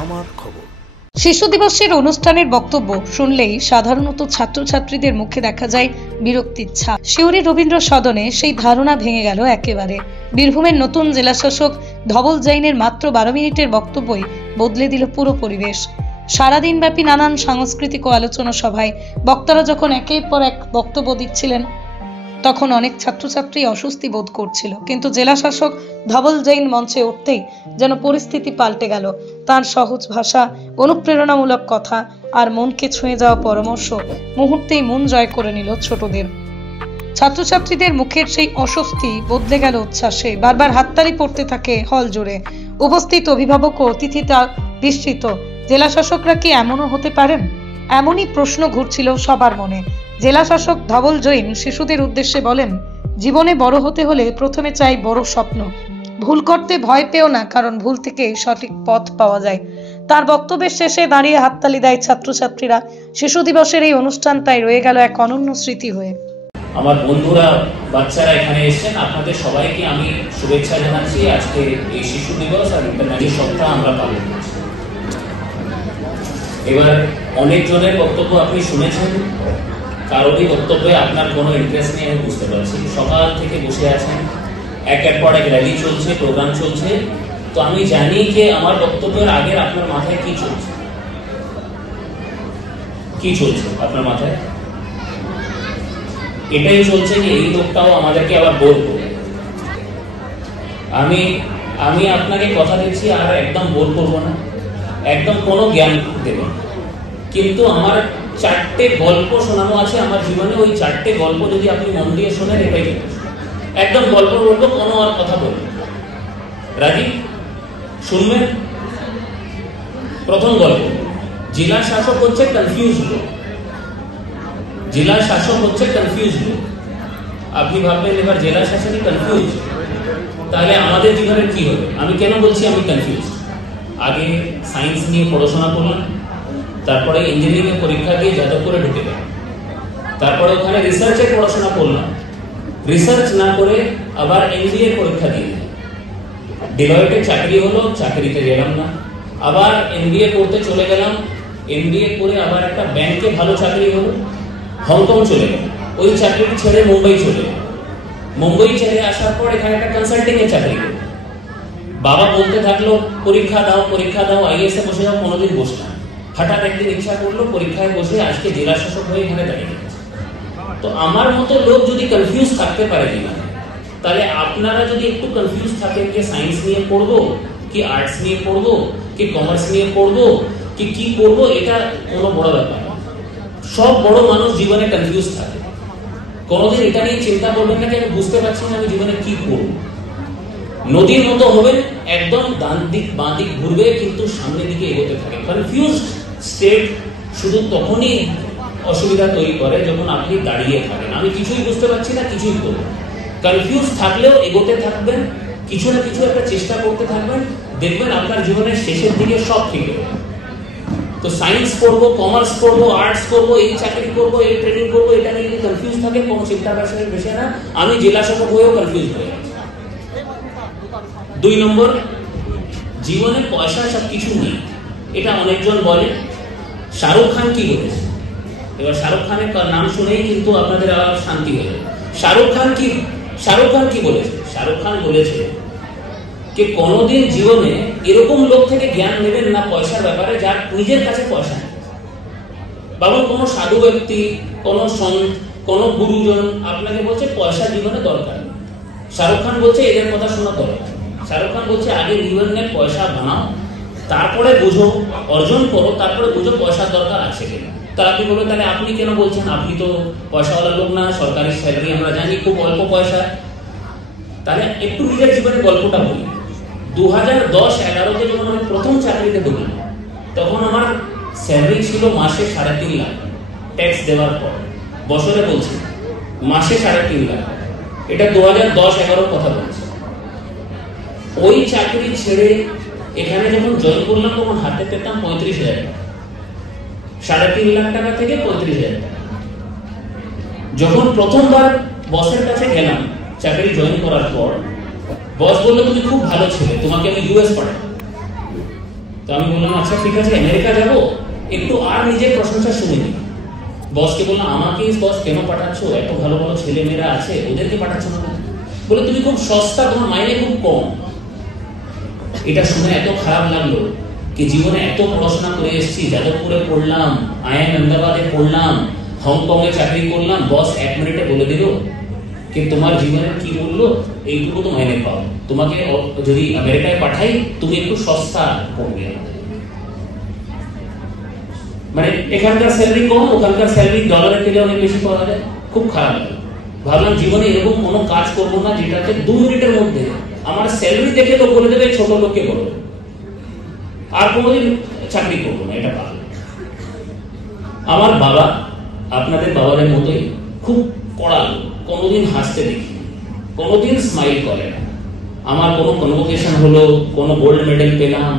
আমার খবর। শিশু দিবসের অনুষ্ঠানের বক্তব্য শুনলেই সাধারণত ছাত্রছাত্রীদের মুখে দেখা যায় বিরক্তির ছাপ। সিউড়ি রবীন্দ্র সদনে সেই ধারণা ভেঙে গেল একেবারে। বীরভূমের নতুন জেলাশাসক ধবল জাইনের মাত্র 12 মিনিটের বক্তব্যই বদলে দিল পুরো পরিবেশ। সারাদিন ব্যাপী নানান সাংস্কৃতিক ও আলোচনা সভায় বক্তারা যখন একের পর এক বক্তব্য দিচ্ছিলেন, তখন অনেক ছাত্রছাত্রী অস্বস্তি বোধ করছিল। কিন্তু জেলা শাসক ধবল জাইন মঞ্চে উঠতেই যেন পরিস্থিতি পাল্টে গেল। তার সহজ ভাষা, অনুপ্রেরণামূলক কথা আর মনকে ছুঁয়ে যাওয়া পরামর্শ মুহূর্তেই মন জয় করে নিল ছোটদের। ছাত্রছাত্রীদের মুখের সেই অস্বস্তি বদলে গেল উচ্ছ্বাসে। বারবার হাততালি পড়তে থাকে হল জুড়ে। উপস্থিত অভিভাবক ও অতিথিরা বিস্মিত। জেলা শাসকরা কি এমনও হতে পারেন? এমনই প্রশ্ন ঘুরছিল সবার মনে। জেলা শাসক ধবল জৈন শিশুদের উদ্দেশ্যে বলেন, জীবনে বড় হতে হলে প্রথমে চাই বড় স্বপ্ন। ভুল করতে ভয় পেও না, কারণ ভুল থেকে সঠিক পথ পাওয়া যায়। তার বক্তব্যের শেষে দাঁড়িয়ে হাততালি দেয় ছাত্রছাত্রীরা। শিশু দিবসের এই অনুষ্ঠান তাই রয়ে গেল এক অনন্য স্মৃতি হয়ে। আমার বন্ধুরা, বাচ্চারা এখানে এসেছেন, আপনাদের সবাইকে আমি শুভেচ্ছা জানাচ্ছি। আজকে এই শিশু দিবস আর ইন্টারন্যাশনাল সপ্তাহ আমরা পালন করছি। এবার অনেকজনের বক্তব্য আপনি শুনেছেন, কারোরই বক্তব্যে আপনার কোনো ইন্টারেস্ট নেই, আমি বুঝতে পারছি। সকাল থেকে বসে আছেন, একের পর এক র্যালি চলছে, প্রোগ্রাম চলছে। তো আমি জানি যে আমার বক্তব্যের আগের আপনার মাথায় কি চলছে, কি চলছে আপনার মাথায়। এটাই চলছে যে এই লোকটাও আমাদেরকে আবার বোর করবে। আমি আপনাকে কথা দিচ্ছি, আর একদম বোর করবো না, একদম কোনো জ্ঞান দেব না। কিন্তু আমার 4টে গল্প শোনানো আছে আমার জীবনে। ওই 4টে গল্প যদি আপনি মন দিয়ে শোনেন, এটাই একদম গল্প বলবো, কোনো আর কথা বলবো। রাজি? শুনবেন? প্রথম গল্প, জেলা শাসক হচ্ছে কনফিউজ লোক। জেলা শাসক হচ্ছে কনফিউজ লোক। আপনি ভাববেন এবার জেলা শাসকই কনফিউজ, তাহলে আমাদের জীবনের কি হবে? আমি কেন বলছি আমি কনফিউজ? আগে সায়েন্স নিয়ে পড়াশোনা করলাম, তারপরে ইঞ্জিনিয়ারিং এর পরীক্ষা দিয়ে যাদবপুরে ঢুকে গেলাম, তারপরে ওখানে রিসার্চের পড়াশোনা করলাম, রিসার্চ না করে আবার এমবিএ পরীক্ষা দিয়ে ডিলয়েটে চাকরি হলো, চাকরিতে গেলাম না, আবার এমবিএ করতে চলে গেলাম, এমবিএ করে আবার একটা ব্যাংকে ভালো চাকরি হলো, হংকং চলে গেলাম, ওই চাকরি ছেড়ে মুম্বাই চলে গেলাম, মুম্বাই ছেড়ে আসার পর এখানে একটা কনসাল্টিং এর চাকরি হলো। বাবা বলতে থাকলো পরীক্ষা দাও, আইএস এ বসে যাও, কোনোদিন বসলাম। হঠাৎ একদিন ইচ্ছা করলো পরীক্ষায় বসে আজকে জেলা শাসক হয়ে এখানে দাঁড়িয়ে গেছে। তো আমার মতো লোক যদি কনফিউজ থাকতে পারে জীবনে, তাহলে আপনারা যদি একটু কনফিউজ থাকেন যে সায়েন্স নিয়ে পড়বো কি আর্টস নিয়ে পড়বো কি কমার্স নিয়ে পড়বো কি করবো, এটা কোনো বড় ব্যাপার না। সব বড় মানুষ জীবনে কনফিউজ থাকে। কোনোদিন এটা নিয়ে চিন্তা করবেন না যে আমি বুঝতে পারছি না আমি জীবনে কি করবো। নদীর মতো হবে, একদম ডান দিক বাঁ দিক ঘুরবে, কিন্তু সামনের দিকে এগোতে থাকে। কনফিউজ স্টেট শুধু তখনই অসুবিধা তৈরি করে যখন আপনি দাঁড়িয়ে থাকেন, আমি কিছুই বুঝতে পারছি না, কিছুই করবো। কনফিউজ থাকলেও এগোতে থাকবেন, কিছু না কিছু একটা চেষ্টা করতে থাকবেন, দেখবেন আপনার জীবনের শেষের দিকে সব ঠিক হবে। তো সায়েন্স পড়বো, কমার্স পড়বো, আর্টস করবো, এই চাকরি করবো, এই ট্রেনিং করবো, এটা নিয়ে যদি কনফিউজ থাকে, কোনো চিন্তা বেশি না। আমি জেলা শাসক হয়েও কনফিউজ হয়ে গেছি। 2 নম্বর, জীবনে পয়সা সবকিছু নেই, এটা অনেকজন বলে। শাহরুখ খান কি বলেছে? এবার শাহরুখ খানের নাম শুনেই কিন্তু আপনাদের আবার শান্তি হয়ে যাবে। শাহরুখ খান কি বলেছে? শাহরুখ খান বলেছে যে কোনোদিন জীবনে এরকম লোক থেকে জ্ঞান নেবেন না পয়সার ব্যাপারে যার নিজের কাছে পয়সা নেই। বাবু, কোনো সাধু ব্যক্তি, কোনো সন্ত, কোনো গুরুজন আপনাকে বলছে পয়সা জীবনে দরকার। শাহরুখ খান বলছে এদের কথা শোনা দরকার। শাহরুখ খান বলছে আগে জীবনে পয়সা বানাও, তারপরে বুঝো, অর্জন করো, তারপরে বুঝো পয়সার দরকার আছে কিনা। তা আপনি বলবেন তাহলে আপনি কেন বলছেন? আপনি তো পয়সাওয়ালা লোক না, সরকারি স্যালারি আমরা জানি, খুব অল্প পয়সা। তাহলে একটু নিজের জীবনের গল্পটা বলি। 2010-11-তে যখন আমি প্রথম চাকরিতে ঢুকলাম, তখন আমার স্যালারি ছিল মাসে 3.5 লাখ, ট্যাক্স দেওয়ার পর। বছরে বলছি, মাসে 3.5 লাখ। এটা 2010-11 কথা বলছি। ওই চাকরি ছেড়ে এখানে যখন জয়েন করলাম, তখন হাতে পেতাম 35,000 টাকা। 3.5 লাখ টাকা থেকে 35,000 টাকা। যখন প্রথমবার বসের কাছে গেলাম চাকরি জয়েন করার পর, বস বললো তুমি খুব ভালো ছেলে, তোমাকে আমি ইউএস পাঠাবো। তো আমি বললাম আচ্ছা ঠিক আছে আমেরিকা যাবো, একটু আর নিজের প্রশংসা শুনে নি। বসকে বললাম আমাকে বস কেন পাঠাচ্ছ, এত ভালো ভালো ছেলে মেয়েরা আছে ওদেরকে পাঠাচ্ছ না? বলে তুমি খুব সস্তা, তোমার মাইনে খুব কম। এটা শুনে এত খারাপ লাগলো কি জীবনে এত পড়াশোনা করে এসেছি, যাদবপুরে পড়লাম, আইআইএম আহমেদাবাদে পড়লাম, হংকং এ চাকরি করলাম, বস 1 মিনিটে বলে দিল কি তোমার জীবনের কি বললো এইটুকু তো মাইনে পাও, তোমাকে যদি আমেরিকায় পাঠাই তুমি একটু সস্তা পড়বে। মানে এখানকার স্যালারি কম, ওখানকার স্যালারি ডলারের থেকে অনেক বেশি পাওয়া যায়। খুব খারাপ লাগে। ভাবলাম জীবনে এরকম কোনো কাজ করবো না যেটাতে 2 মিনিটের মধ্যে আমার স্যালারি দেখে লোক বলে দেবে ছোট লোককে বলো, আর কোনোদিন চাকরি করবো না, এটা ভালো। আমার বাবা আপনাদের বাবাদের মতোই খুব কড়া লোক, কোনোদিন হাসতে দেখি, কোনোদিন স্মাইল করে না। আমার কোনো কনভোকেশন হলো, কোনো গোল্ড মেডেল পেলাম,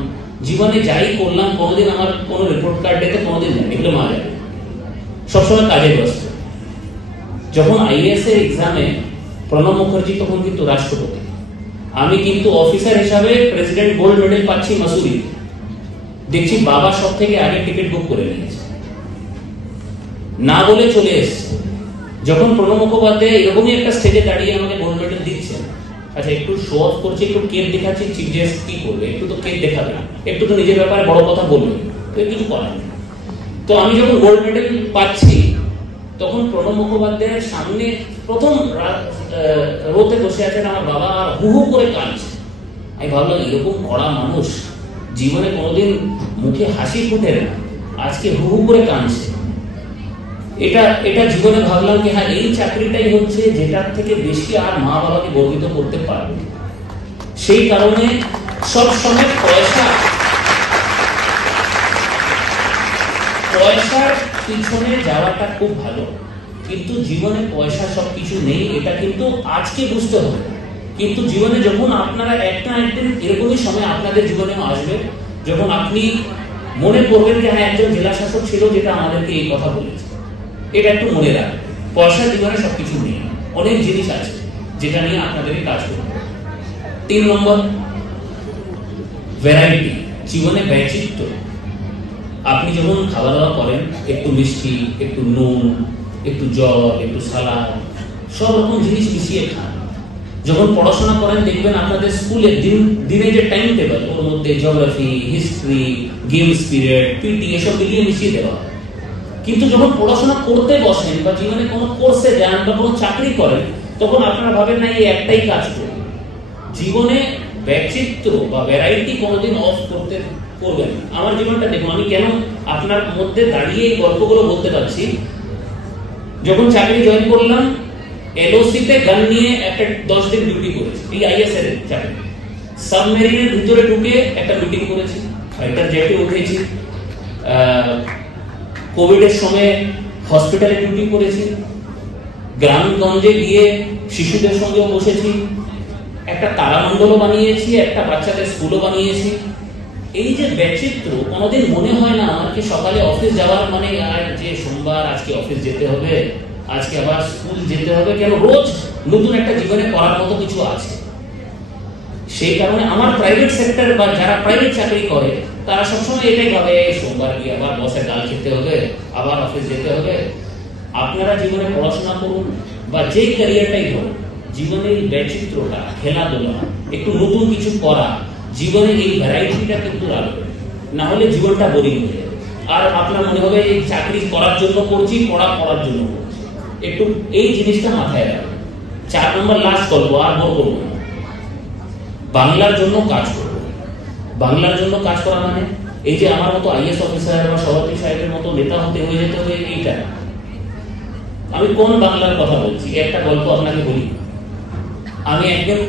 জীবনে যাই করলাম কোনোদিন আমার কোনো রিপোর্ট কার্ড দেখে কোনোদিন নেই, এগুলো মা যায়। সবসময় কাজে ব্যস্ত। যখন আইএএস এর এক্সামে প্রণব মুখার্জি তখন কিন্তু রাষ্ট্রপতি, আমি কিন্তু অফিসার হিসাবে প্রেসিডেন্ট গোল্ড মেডেল পাচ্ছি মাসুরি, দেখছি বাবা সব থেকে আগে টিকিট বুক করে নিয়েছে, না বলে চলে এসছে। যখন প্রণব মুখোপাধ্যায় এরকমই একটা স্টেজে দাঁড়িয়ে আমাকে গোল্ড মেডেল দিচ্ছে, আচ্ছা একটু শো অফ করছে, একটু কেক দেখাচ্ছে, চিফ গেস্ট কি করবে, একটু তো কেক দেখাবে না, একটু তো নিজের ব্যাপারে বড় কথা বলবে, তো কিছু করার নেই। তো আমি যখন গোল্ড মেডেল পাচ্ছি তখন প্রণব মুখোপাধ্যায়ের সামনে প্রথম রোতে বসে আছেন আমার বাবা, আর হু হু করে কাঁদছে। আমি ভাবলাম এরকম কড়া মানুষ জীবনে কোনোদিন মুখে হাসি ফুটে না, আজকে হু হু করে কাঁদছে। এটা জীবনে ভাবলাম কি হ্যাঁ এই চাকরিটাই হচ্ছে যেটার থেকে বেশি আর মা বাবাকে গর্বিত করতে পারবে। সেই কারণে সব সময় পয়সার পিছনে যাওয়াটা খুব ভালো, কিন্তু জীবনে পয়সা সবকিছু নেই, এটা কিন্তু আজকে বুঝতে হবে। কিন্তু জীবনে যখন আপনারা একটা একদিন এরকমই সময় আপনাদের জীবনেও আসবে যখন আপনি মনে করবেন যে হ্যাঁ একজন জেলা শাসক ছিল যেটা আমাদেরকে এই কথা বলেছে, এটা একটু মনে রাখবেন। পয়সা জীবনে সবকিছু নেই, অনেক জিনিস আছে যেটা নিয়ে আপনাদেরকে কাজ করতে হবে। 3 নম্বর ভ্যারাইটি, জীবনে বৈচিত্র্য। আপনি যখন খাওয়া দাওয়া করেন একটু মিষ্টি, একটু নুন, একটু জল, একটু সালাদ, সব রকম জিনিস মিশিয়ে খান। যখন পড়াশোনা করেন দেখবেন আপনাদের স্কুলে দিনে যে টাইম টেবিল ওর মধ্যে geography, history, games period, PT এসব মিলিয়ে মিশিয়ে দেওয়া। কিন্তু যখন পড়াশোনা করতে বসেন বা জীবনে কোনো কোর্সে যান বা কোনো চাকরি করেন তখন আপনারা ভাবেন না এই একটাই কাজ করবেন। জীবনে বৈচিত্র্য বা ভ্যারাইটি কোনোদিন অফ করবেন। আমার জীবনটা দেখুন, আমি কেন আপনার মধ্যে দাঁড়িয়ে এই গল্পগুলো বলতে পারছি। যখন চাকরি জয়েন করলাম এলওসি তে গান নিয়ে একটা 10 দিন ডিউটি করেছি, এই আইএস এর চাকরি। সাবমেরিনের ভিতরে ঢুকে একটা মিটিং করেছি, ফাইটার জেটে উঠেছি, কোভিড এর সময় হসপিটালে ডিউটি করেছি, গ্রামগঞ্জে গিয়ে শিশুদের সঙ্গে বসেছি, একটা তারামণ্ডলও বানিয়েছি, একটা বাচ্চাদের স্কুলও বানিয়েছি। এই যে বৈচিত্র্য, কোনোদিন মনে হয় না আমার কি সকালে অফিস যাওয়ার মানে আর যে সোমবার আজকে অফিস যেতে হবে, আজকে আবার স্কুল যেতে হবে, কেন রোজ নতুন একটা জীবনে করার মতো কিছু আছে। সেই কারণে আমার প্রাইভেট সেক্টর বা যারা প্রাইভেট চাকরি করে তারা সবসময় এটাই ভাবে সোমবার গিয়ে আবার বসের গাল খেতে হবে, আবার অফিস যেতে হবে। আপনারা জীবনে পড়াশোনা করুন বা যে ক্যারিয়ারটাই হোক, জীবনে এই বৈচিত্র্যটা, খেলাধুলা, একটু নতুন কিছু করা, জীবনে এই ভ্যারাইটিটা কিন্তু রাখবে, না হলে জীবনটা বোরিং হয়ে যাবে। আর আপনার মনে হবে এই চাকরি করার জন্য করছি, পড়ার জন্য করছি। একটু এই জিনিসটা মাথায় রাখবেন। 4 নম্বর লাস্ট গল্প, আর বড় করবো না। বাংলার জন্য কাজ করবো। বাংলার জন্য কাজ করা মানে এই যে আমার মতো আইএস অফিসার বা সভাপতি সাহেবের মতো নেতা হতে হয়ে যেতে হবে এইটা। আমি কোন বাংলার কথা বলছি, একটা গল্প আপনাকে বলি। আমি একদিন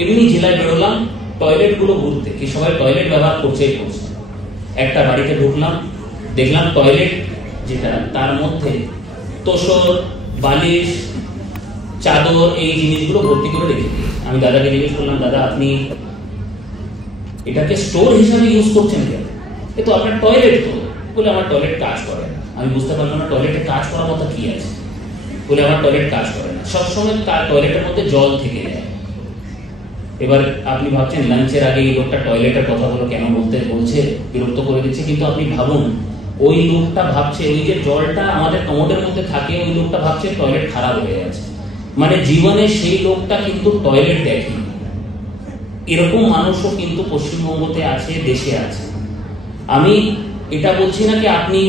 এমনি জেলায় বেরোলাম টয়লেট গুলো ঘুরতে, কি সবাই টয়লেট ব্যবহার করছে। একটা বাড়িতে ঢুকলাম, দেখলাম টয়লেট যেটা তার মধ্যে তোষক, বালিশ, চাদর, এই জিনিসগুলো ভর্তি করে রেখে দিই। আমি দাদাকে জিজ্ঞেস করলাম, দাদা আপনি এটাকে স্টোর হিসাবে ইউজ করছেন কেন? এ তো আপনার টয়লেট। তো বলে আমার টয়লেট কাজ করে না। আমি বুঝতে পারলাম না টয়লেটে কাজ করার মতো কি আছে। বলে আমার টয়লেট কাজ করে না, সবসময় তার টয়লেটের মধ্যে জল থেকে যায়। এবার আপনি ভাবছেন লাঞ্চের আগে এই লোকটা টয়লেটের কথা বলে কেন বলছে, কিন্তু আপনি ভাবুন ওই লোকটা ভাবছে ওই যে জলটা আমাদের কমোডের মধ্যে থাকে, ওই লোকটা ভাবছে টয়লেট খারাপ হয়ে গেছে, মানে জীবনে সেই লোকটা কিন্তু টয়লেট দেখেনি। এরকম মানুষও কিন্তু পশ্চিমবঙ্গতে আছে, দেশে আছে। আমি এটা বলছি না কি আপনি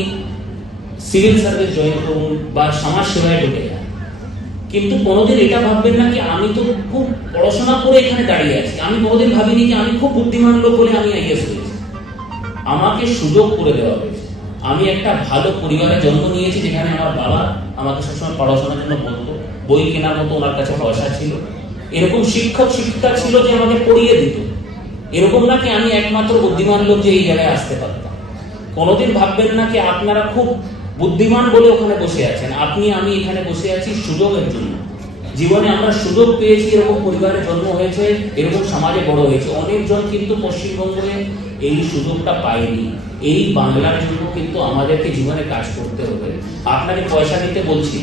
সিভিল সার্ভিস জয়েন করুন বা সমাজ সেবায় ঢুকে যান, কিন্তু কোনোদিন এটা ভাববেন না কি আমি তো খুব পড়াশোনা করে এখানে দাঁড়িয়ে আছি। আমি কোনোদিন ভাবিনি যে আমি খুব বুদ্ধিমান লোক বলে আমি আইএস হয়েছি। আমাকে সুযোগ করে দেওয়া হয়েছে। আমি একটা ভালো পরিবারে জন্ম নিয়েছি, যেখানে আমার বাবা আমাকে সবসময় পড়াশোনার জন্য বলতো, বই কেনার মতো ওনার কাছে পয়সা ছিল। এরকম শিক্ষক শিক্ষিকা ছিল যে আমাকে পড়িয়ে দিত। এরকম না কি আমি একমাত্র বুদ্ধিমান লোক যে এই জায়গায় আসতে পারতাম। কোনোদিন ভাববেন না কি আপনারা খুব বুদ্ধিমান বলে ওখানে বসে আছেন। আপনি আমি এখানে বসে আছি সুযোগের জন্য। জীবনে আমরা সুযোগ পেয়েছি, এরকম পরিবারে জন্ম হয়েছে, এরকম সমাজে বড় হয়েছে। অনেকজন কিন্তু পশ্চিমবঙ্গে এই সুযোগটা পায়নি। এই বাংলার জন্য কিন্তু আমাদেরকে জীবনে কাজ করতে হবে। আপনাকে পয়সা দিতে বলছি,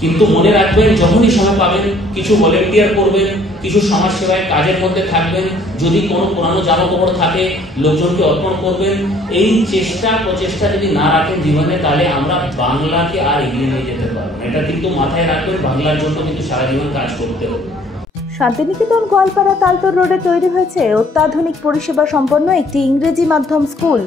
কিন্তু মনে রাখবেন যখনই সময় পাবেন কিছু ভলেন্টিয়ার করবেন, কিছু সমাজ সেবায় কাজের মধ্যে থাকবেন। যদি কোনো পুরানো জামা কাপড় থাকে লোকজনকে অর্পণ করবেন। এই চেষ্টা প্রচেষ্টা যদি না রাখেন জীবনে, তাহলে আমরা বাংলাকে আর এগিয়ে নিয়ে যেতে পারবো না। এটা কিন্তু মাথায় রাখবেন, বাংলার জন্য কিন্তু সারা জীবন কাজ করতে হবে। শান্তিনিকেতন গোয়ালপাড়া তালতর রোডে তৈরি হয়েছে অত্যাধুনিক পরিষেবা সম্পন্ন একটি ইংরেজি মাধ্যম স্কুল,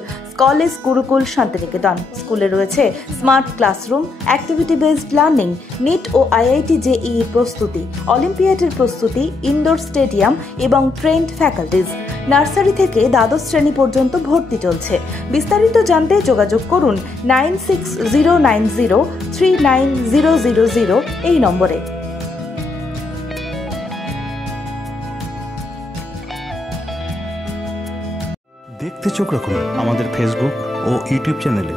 কলেজ গুরুকুল শান্তিনিকেতন। স্কুলে রয়েছে smart classroom, activity based learning, NEET ও আইআইটি জেইই প্রস্তুতি, অলিম্পিয়াডের প্রস্তুতি, ইনডোর স্টেডিয়াম এবং ট্রেন্ড ফ্যাকাল্টিজ। নার্সারি থেকে দ্বাদশ শ্রেণী পর্যন্ত ভর্তি চলছে। বিস্তারিত জানতে যোগাযোগ করুন 9609039000 এই নম্বরে। দেখতে চোখ রাখুন আমাদের ফেসবুক ও ইউটিউব চ্যানেলে।